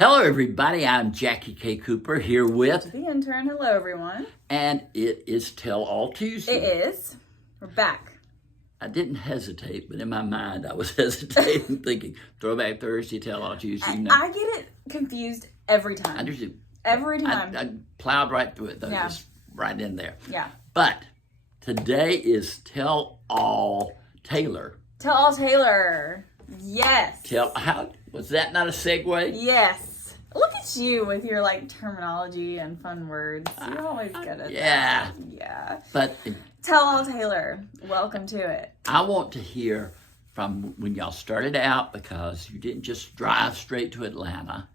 Hello, everybody. I'm Jackie K. Cooper here with The intern. Hello, everyone. And it is Tell All Tuesday. It is. We're back. I didn't hesitate, but in my mind I was hesitating, thinking Throwback Thursday, Tell All Tuesday. No. I get it confused every time. I just Every time. I plowed right through it, though, Yeah. just right in there. Yeah. But today is Tell All Taylor. Tell All Taylor. Yes. How was that not a segue? Yes. Look at you with your terminology and fun words. You're always good at Yeah. that. Yeah. But Tell All Taylor. Welcome to it. I want to hear from when y'all started out, because you didn't just drive straight to Atlanta.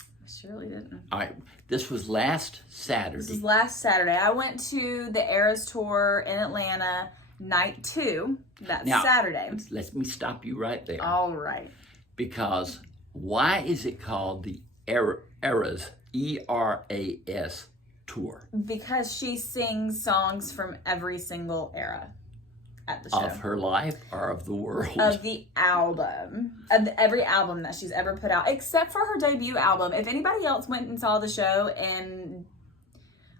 I surely didn't. All right, this was last Saturday. This is last Saturday. I went to the ERAS tour in Atlanta, night 2. That's Now, Saturday. Let me stop you right there. All right. Because why is it called the ERAS, E-R-A-S tour? Because she sings songs from every single era at the show. Of her life or of the world? Of the album. Of every album that she's ever put out, except for her debut album. If anybody else went and saw the show and...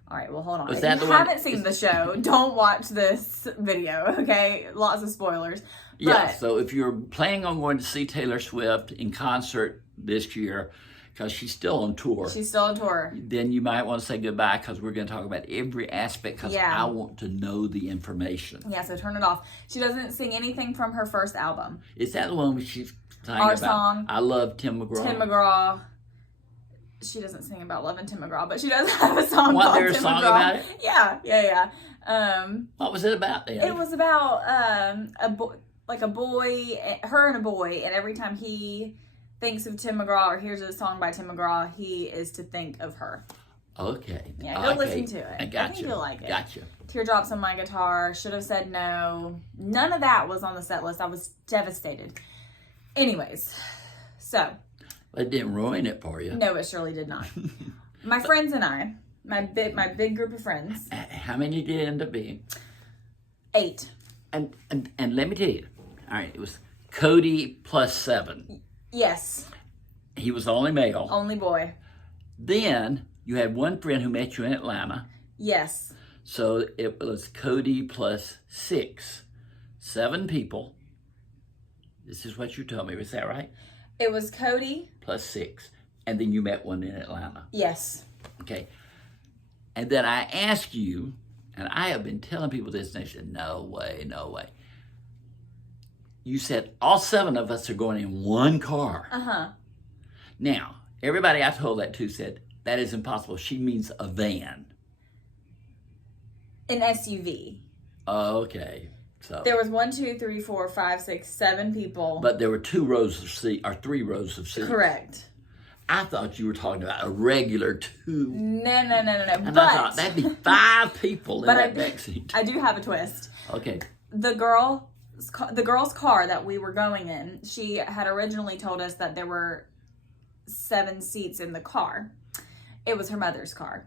All right, well, hold on. If you haven't seen the show, don't watch this video, okay? Lots of spoilers. Yeah, so if you're planning on going to see Taylor Swift in concert this year, because she's still on tour. She's still on tour. Then you might want to say goodbye, because we're going to talk about every aspect, because I want to know the information. Yeah, so turn it off. She doesn't sing anything from her first album. Is that the one where she's talking Our about? Song. I love Tim McGraw. Tim McGraw. She doesn't sing about loving Tim McGraw, but she does have a song called There's Tim a song McGraw. about it? Yeah. What was it about then? It was about a boy, her and a boy, and every time he thinks of Tim McGraw or hears a song by Tim McGraw, he is to think of her. Okay. Yeah, go listen to it. I got think you. you'll like it. Gotcha. Teardrops on My Guitar, Should Have Said No. None of that was on the set list. I was devastated. Anyways, so. It didn't ruin it for you. No, it surely did not. My friends and I, my big group of friends. How many did it end up being? 8. And let me tell you. All right, it was Cody plus 7. Yes. He was the only male. Only boy. Then you had one friend who met you in Atlanta. Yes. So it was Cody plus 6. 7 people. This is what you told me. Was that right? It was Cody. Plus 6. And then you met one in Atlanta. Yes. Okay. And then I asked you, and I have been telling people this, and they said, no way, no way. You said all 7 of us are going in one car. Uh-huh. Now, everybody I told that to said, that is impossible. She means a van. An SUV. Okay. So there was 1, 2, 3, 4, 5, 6, 7 people. But there were 2 rows of seats, or 3 rows of seats. Correct. I thought you were talking about a regular 2. No. And I thought that'd be 5 people in that back seat. I do have a twist. Okay. The girl's car that we were going in, she had originally told us that there were 7 seats in the car. It was her mother's car.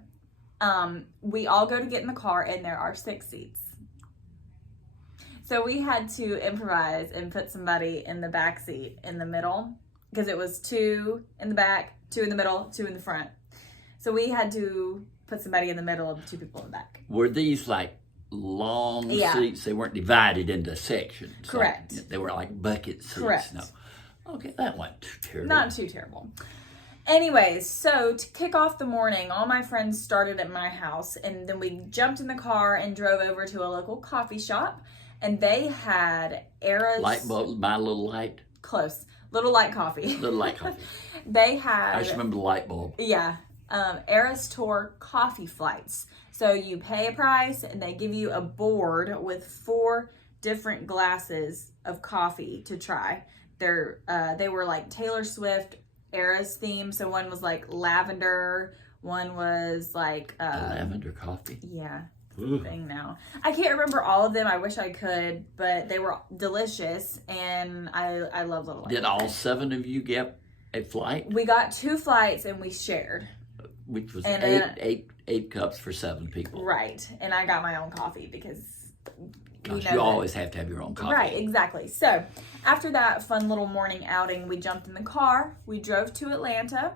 We all go to get in the car, and there are 6 seats. So we had to improvise and put somebody in the back seat in the middle, because it was 2 in the back, 2 in the middle, 2 in the front. So we had to put somebody in the middle of the 2 people in the back. Were these long seats? They weren't divided into sections. Correct. They were like bucket seats. Correct. No. Okay, that wasn't too terrible. Not too terrible. Anyways, so to kick off the morning, all my friends started at my house, and then we jumped in the car and drove over to a local coffee shop, and they had ERAS... Light bulb, my little light. Close. Little Light Coffee. Little Light Coffee. They had... I just remember the light bulb. Yeah. ERAS Tour coffee flights. So you pay a price, and they give you a board with 4 different glasses of coffee to try. They were like Taylor Swift ERAS theme. So one was like lavender. One was like... lavender coffee? Yeah. Thing now. I can't remember all of them. I wish I could, but they were delicious, and I love Little Light. Did all 7 of you get a flight? We got 2 flights, and we shared. Which was And eight cups for 7 people. Right. And I got my own coffee because you always have to have your own coffee. Right, exactly. So after that fun little morning outing, we jumped in the car. We drove to Atlanta.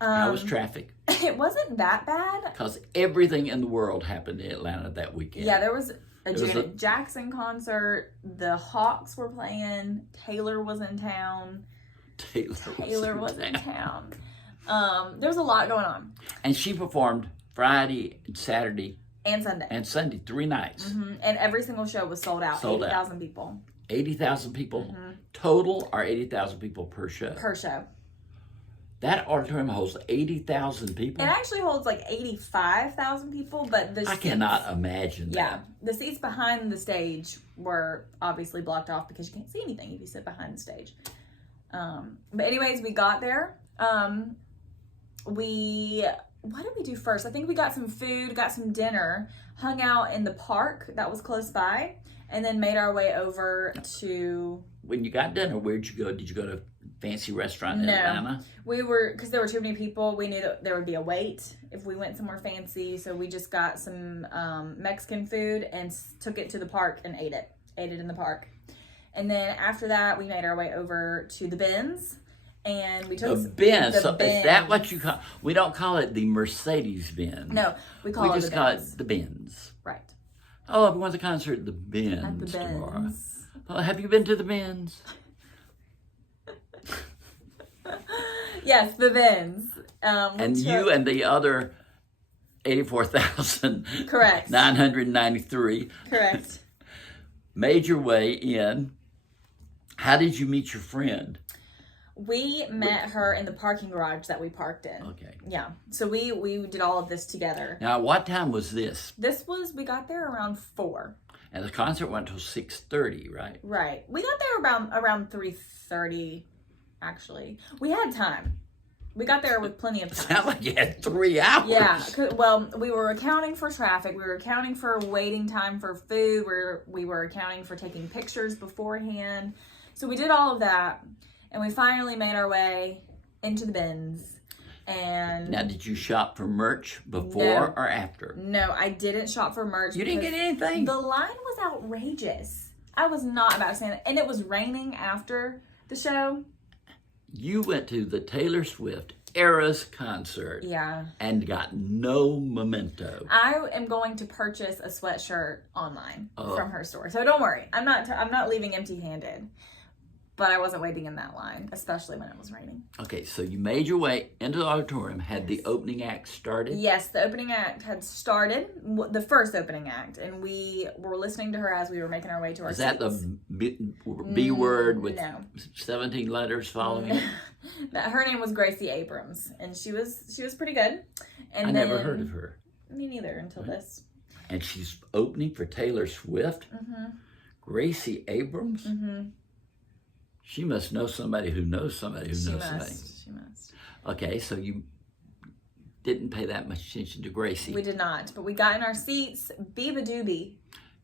How was traffic? It wasn't that bad. Because everything in the world happened in Atlanta that weekend. Yeah, there was a was Janet Jackson concert. The Hawks were playing. Taylor was in town. Taylor was in town. There was a lot going on. And she performed Friday, Saturday, And Sunday. and Sunday, 3 nights. And every single show was sold out. Sold out. 80,000 people. 80,000 people total, or 80,000 people per show? Per show. That auditorium holds 80,000 people? It actually holds like 85,000 people, but the I cannot imagine that. Yeah, the seats behind the stage were obviously blocked off because you can't see anything if you sit behind the stage. But anyways, we got there. What did we do first? I think we got some food, got some dinner, hung out in the park that was close by, and then made our way over to... When you got dinner, where'd you go? Did you go to a fancy restaurant in Atlanta? We were, because there were too many people, we knew that there would be a wait if we went somewhere fancy, so we just got some Mexican food and took it to the park and ate it in the park. And then after that, we made our way over to the Benz, and we took The Benz. the So Benz. is that what you call? We don't call it the Mercedes Benz. No, we call we it just the call Benz. it the Benz. Right. Oh, I'm going to the concert at the Benz At the tomorrow. Benz. Oh, have you been to the Benz? Yes, the Benz. And you and the other 84,993 Correct. Correct. made your way in. How did you meet your friend? We met her in the parking garage that we parked in. Okay. Yeah. So we did all of this together. Now, what time was this? We got there around 4. And the concert went till 6:30, right? Right. We got there around 3:30, actually. We had time. We got there with plenty of time. Sound like you had 3 hours. Yeah. Well, we were accounting for traffic. We were accounting for waiting time for food. We were accounting for taking pictures beforehand. So we did all of that. And we finally made our way into the Benz. And Now, did you shop for merch before or after? no, I didn't shop for merch. You didn't because get anything? The line was outrageous. I was not about to stand it. And it was raining after the show. You went to the Taylor Swift ERAS concert Yeah. and got no memento. I am going to purchase a sweatshirt online Oh. from her store. So don't worry. I'm not leaving empty-handed. But I wasn't waiting in that line, especially when it was raining. Okay, so you made your way into the auditorium. Had the opening act started? Yes, the opening act had started, the first opening act, and we were listening to her as we were making our way to our Is that seats. the B word with No. 17 letters following it? Her name was Gracie Abrams, and she was pretty good. And I then, never heard of her. Me neither until this. And she's opening for Taylor Swift? Gracie Abrams? She must know somebody who knows somebody who knows somebody. She must. Okay, so you didn't pay that much attention to Gracie. We did not, but we got in our seats. Biba Doobie,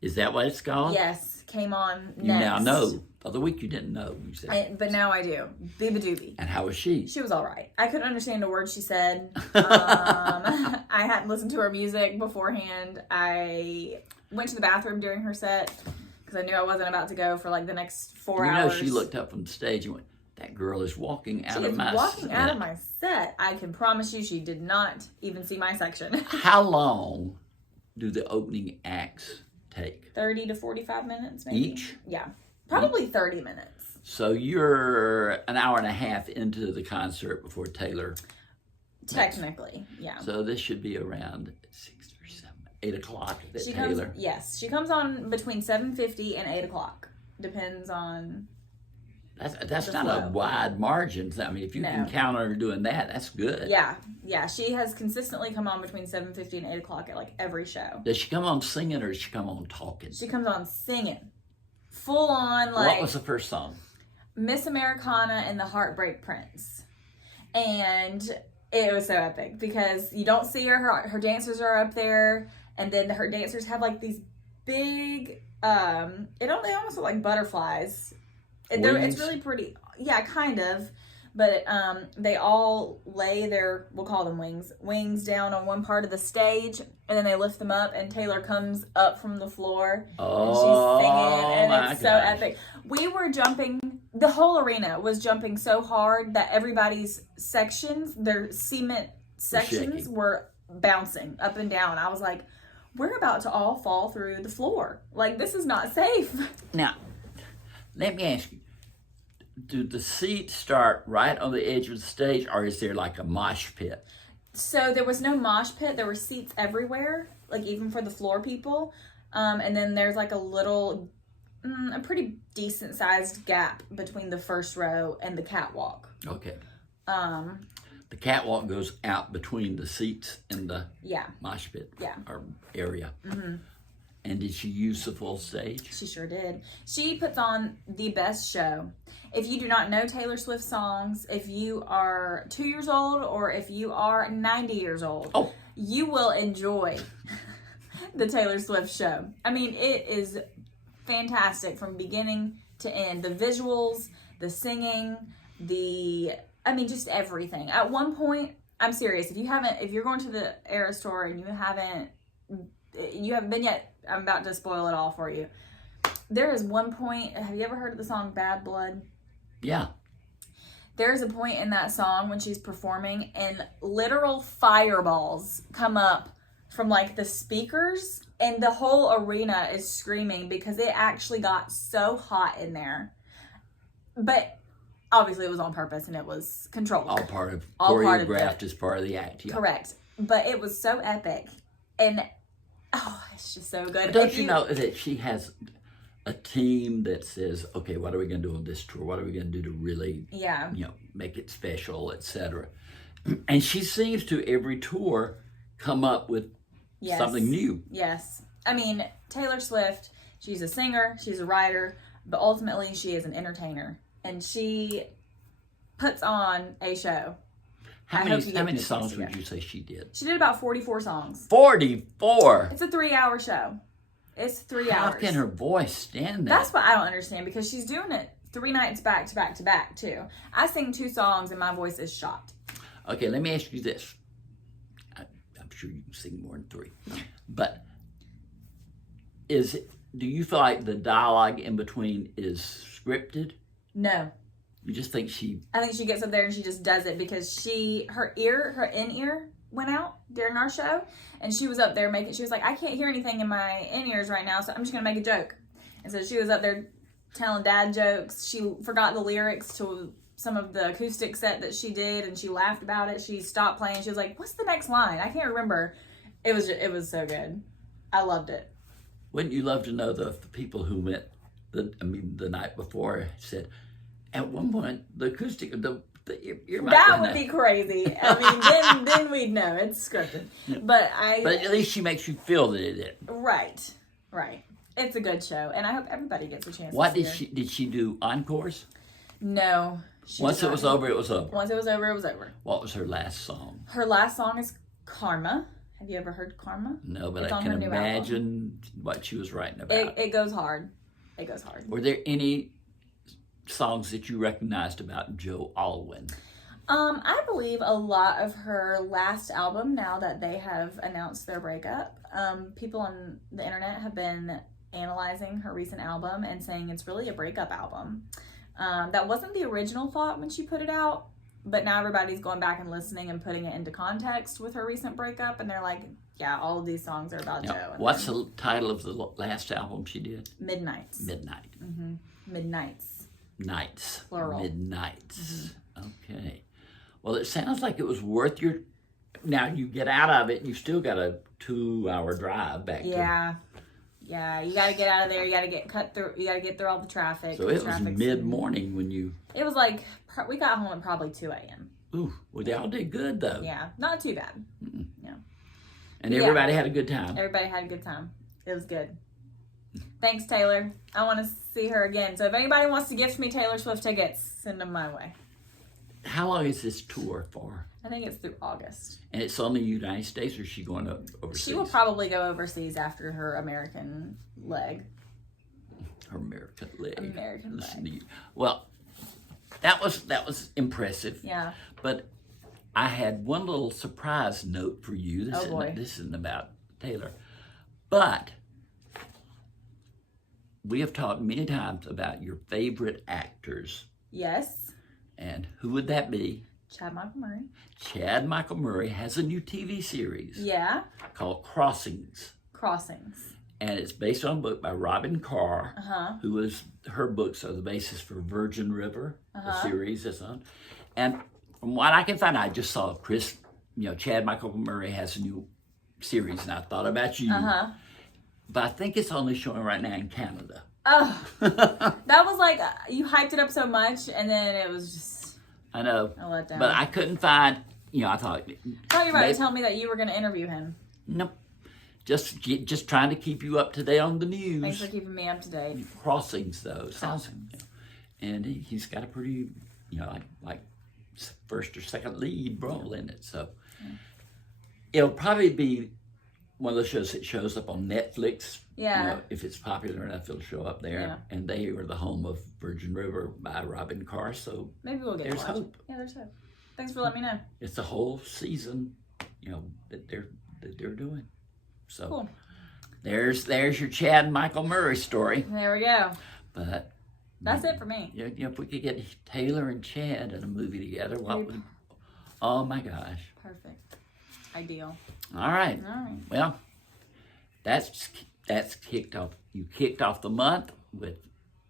Is that what it's called? yes, came on next. You now know. The other week you didn't know. You said. But now I do. Biba Doobie. And how was she? She was all right. I couldn't understand a word she said. I hadn't listened to her music beforehand. I went to the bathroom during her set because I knew I wasn't about to go for like the next 4 hours. You know, she looked up from the stage and went, "That girl is walking out of my walking set." out of my set. I can promise you she did not even see my section. How long do the opening acts take? 30 to 45 minutes maybe. Each? Yeah. Probably 30 minutes. So you're an hour and a half into the concert before Taylor. Technically, yeah. So this should be around 6 or 7, 8 o'clock that She Taylor. comes, yes, she comes on between 7:50 and 8 o'clock. Depends on. That's the not flow. a wide margin. I mean, if you can No. count on her doing that, that's good. Yeah. She has consistently come on between 7:50 and 8 o'clock at like every show. Does she come on singing or does she come on talking? She comes on singing, full on What like was the first song? Miss Americana and the Heartbreak Prince, and it was so epic because you don't see her dancers are up there, and then her dancers have like these big they almost look like butterflies. It's Wings? really pretty. Yeah, kind of. But they all lay their, we'll call them wings down on one part of the stage, and then they lift them up, and Taylor comes up from the floor, and she's singing, and it's so epic. We were jumping, the whole arena was jumping so hard that everybody's sections, their cement sections, were bouncing up and down. I was like, we're about to all fall through the floor. Like, this is not safe. Now, let me ask you, do the seats start right on the edge of the stage, or is there like a mosh pit? So there was no mosh pit. There were seats everywhere, like even for the floor people. And then there's like a pretty decent sized gap between the first row and the catwalk. Okay. The catwalk goes out between the seats and the mosh pit or area. Mm-hmm. And did she use the full stage? She sure did. She puts on the best show. If you do not know Taylor Swift songs, if you are 2 years old or if you are 90 years old, you will enjoy the Taylor Swift show. I mean, it is fantastic from beginning to end. The visuals, the singing, just everything. At one point, I'm serious, if you're going to the ERAS tour and you haven't been yet, I'm about to spoil it all for you. There is one point, have you ever heard of the song Bad Blood? Yeah. There's a point in that song when she's performing and literal fireballs come up from like the speakers and the whole arena is screaming because it actually got so hot in there. But obviously it was on purpose and it was controlled. All choreographed as part of the act. Yeah. Correct. But it was so epic. And it's just so good. Don't you know that she has a team that says, okay, what are we going to do on this tour? What are we going to do to really, make it special, etc. And she seems to every tour come up with something new. Yes. I mean, Taylor Swift, she's a singer, she's a writer, but ultimately she is an entertainer. And she puts on a show. How many songs would you say she did? She did about 44 songs. 44? It's a 3-hour show. It's 3 hours. How can her voice stand that? That's what I don't understand, because she's doing it 3 nights back to back to back, too. I sing 2 songs and my voice is shot. Okay, let me ask you this. I'm sure you can sing more than 3. But do you feel like the dialogue in between is scripted? No. You just think I think she gets up there and she just does it because her in-ear went out during our show, and she was up there she was like, I can't hear anything in my in-ears right now, so I'm just going to make a joke. And so she was up there telling dad jokes. She forgot the lyrics to some of the acoustic set that she did, and she laughed about it. She stopped playing. She was like, what's the next line? I can't remember. It was so good. I loved it. Wouldn't you love to know the people who went the night before said, at one point, the acoustic, the ear mic. That would be crazy. I mean, then we'd know it's scripted. But at least she makes you feel that it is. Right. It's a good show, and I hope everybody gets a chance. Did she do encores? No. Once it was over, it was over. Once it was over, it was over. What was her last song? Her last song is Karma. Have you ever heard Karma? No, but I can imagine what she was writing about. It goes hard. It goes hard. Were there any songs that you recognized about Joe Alwyn? I believe a lot of her last album, now that they have announced their breakup, people on the internet have been analyzing her recent album and saying it's really a breakup album. That wasn't the original thought when she put it out, but now everybody's going back and listening and putting it into context with her recent breakup, and they're like, yeah, all of these songs are about Joe. What's the title of the last album she did? Midnights. Midnight. Mm-hmm. Midnights. Nights. Plural. Midnights. Mm-hmm. Okay. Well, it sounds like it was worth your... Now, you get out of it, and you still got a 2-hour drive back to... Yeah, you got to get out of there. You got to get cut through. You got to get through all the traffic. So it was mid-morning when you... It was like, we got home at probably 2 a.m. Ooh, well, they all did good, though. Yeah, not too bad. Mm-mm. Yeah. And everybody had a good time. Everybody had a good time. It was good. Thanks, Taylor. I want to see her again. So if anybody wants to gift me Taylor Swift tickets, send them my way. How long is this tour for? I think it's through August. And it's only United States, or is she going overseas? She will probably go overseas after her American leg. Her American leg. American leg. Well, that was impressive. Yeah. But I had one little surprise note for you. This isn't about Taylor. But we have talked many times about your favorite actors. Yes. And who would that be? Chad Michael Murray. Chad Michael Murray has a new TV series. Yeah. Called Crossings. And it's based on a book by Robin Carr, who was, her books are the basis for Virgin River, the series that's on. And from what I can find, I just saw Chad Michael Murray has a new series, and I thought about you. But I think it's only showing right now in Canada. Oh, that was like, you hyped it up so much, and then it was just, I know. a letdown. But I couldn't find, I thought. I thought you were about to tell me that you were going to interview him. Nope. Just trying to keep you up to date on the news. Thanks for keeping me up to date. Crossings, though. And he's got a pretty, like first or second lead role in it. So it'll probably be one of those shows that shows up on Netflix. Yeah. If it's popular enough, it'll show up there. Yeah. And they are the home of Virgin River by Robin Carr. So maybe we'll get there's to watch hope. it. Yeah, there's hope. Thanks for letting me know. It's a whole season, that they're doing. So cool. There's your Chad Michael Murray story. There we go. But that's it for me. If we could get Taylor and Chad in a movie together, oh my gosh. Perfect. Ideal. All right. Well, that's kicked off. You kicked off the month with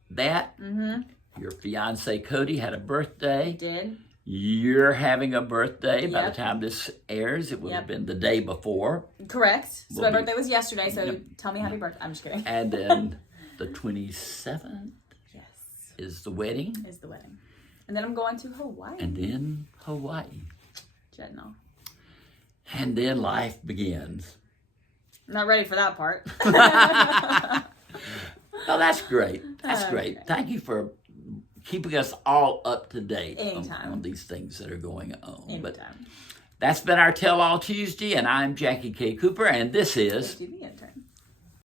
that. Your fiance Cody had a birthday. He did. You're having a birthday. By the time this airs, it would have been the day before. Correct. So my birthday was yesterday, so tell me happy birthday. I'm just kidding. And then the 27th is the wedding. And then I'm going to Hawaii. And then Hawaii. Jetting off. And then life begins. I'm not ready for that part. Oh, that's great. That's great. Thank you for keeping us all up to date on these things that are going on. But that's been our Tell All Tuesday, and I'm Jackie K. Cooper, and this is